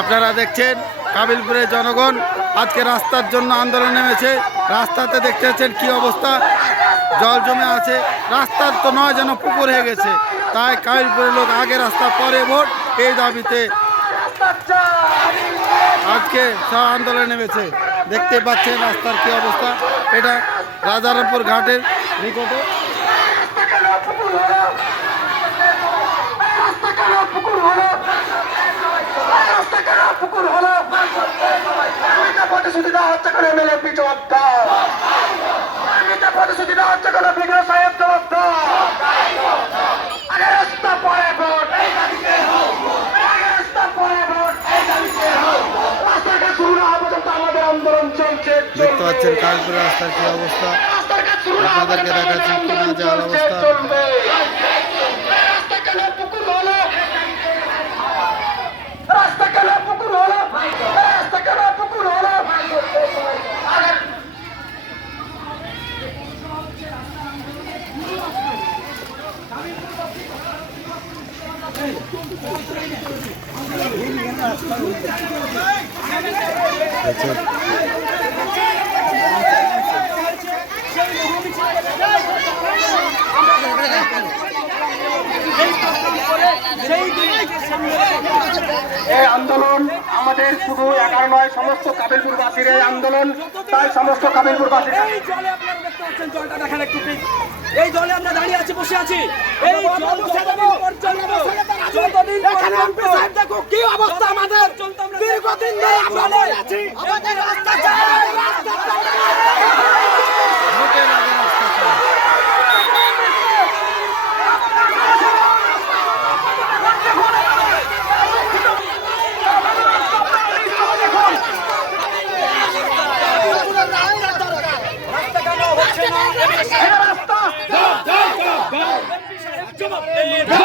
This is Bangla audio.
আপনারা দেখছেন কাবিলপুরের জনগণ আজকে রাস্তার জন্য আন্দোলন নেমেছে। রাস্তাতে দেখতে পাচ্ছেন কি অবস্থা, জল জমে আছে। রাস্তার তো নয়, যেন পুকুর হয়ে গেছে। তাই কাবিলপুরের লোক আগে রাস্তা পরে ভোট, এই দাবিতে আজকে সব আন্দোলন নেমেছে। দেখতে পাচ্ছেন রাস্তার কি অবস্থা। এটা রাজারামপুর ঘাটের নিকটে। দেখতে পাচ্ছেন কানপুর রাস্তার কি অবস্থা, আপনাদেরকে দেখাচ্ছি কিনা যাওয়ার অবস্থা। এই আন্দোলন আমাদের শুধু একার নয়, সমস্ত কাবিলপুরবাসীর এই আন্দোলন। তাই সমস্ত কাবিলপুরবাসীর জলটা দেখেন একটু, এই জলে আমরা দাঁড়িয়ে আছি, বসে আছি। এই জল যতদিন দেখো কি অবস্থা আমাদের, দীর্ঘদিন ধরে আমরা আছি। আমাদের রাস্তা চাই, রাস্তা চাই। রাস্তা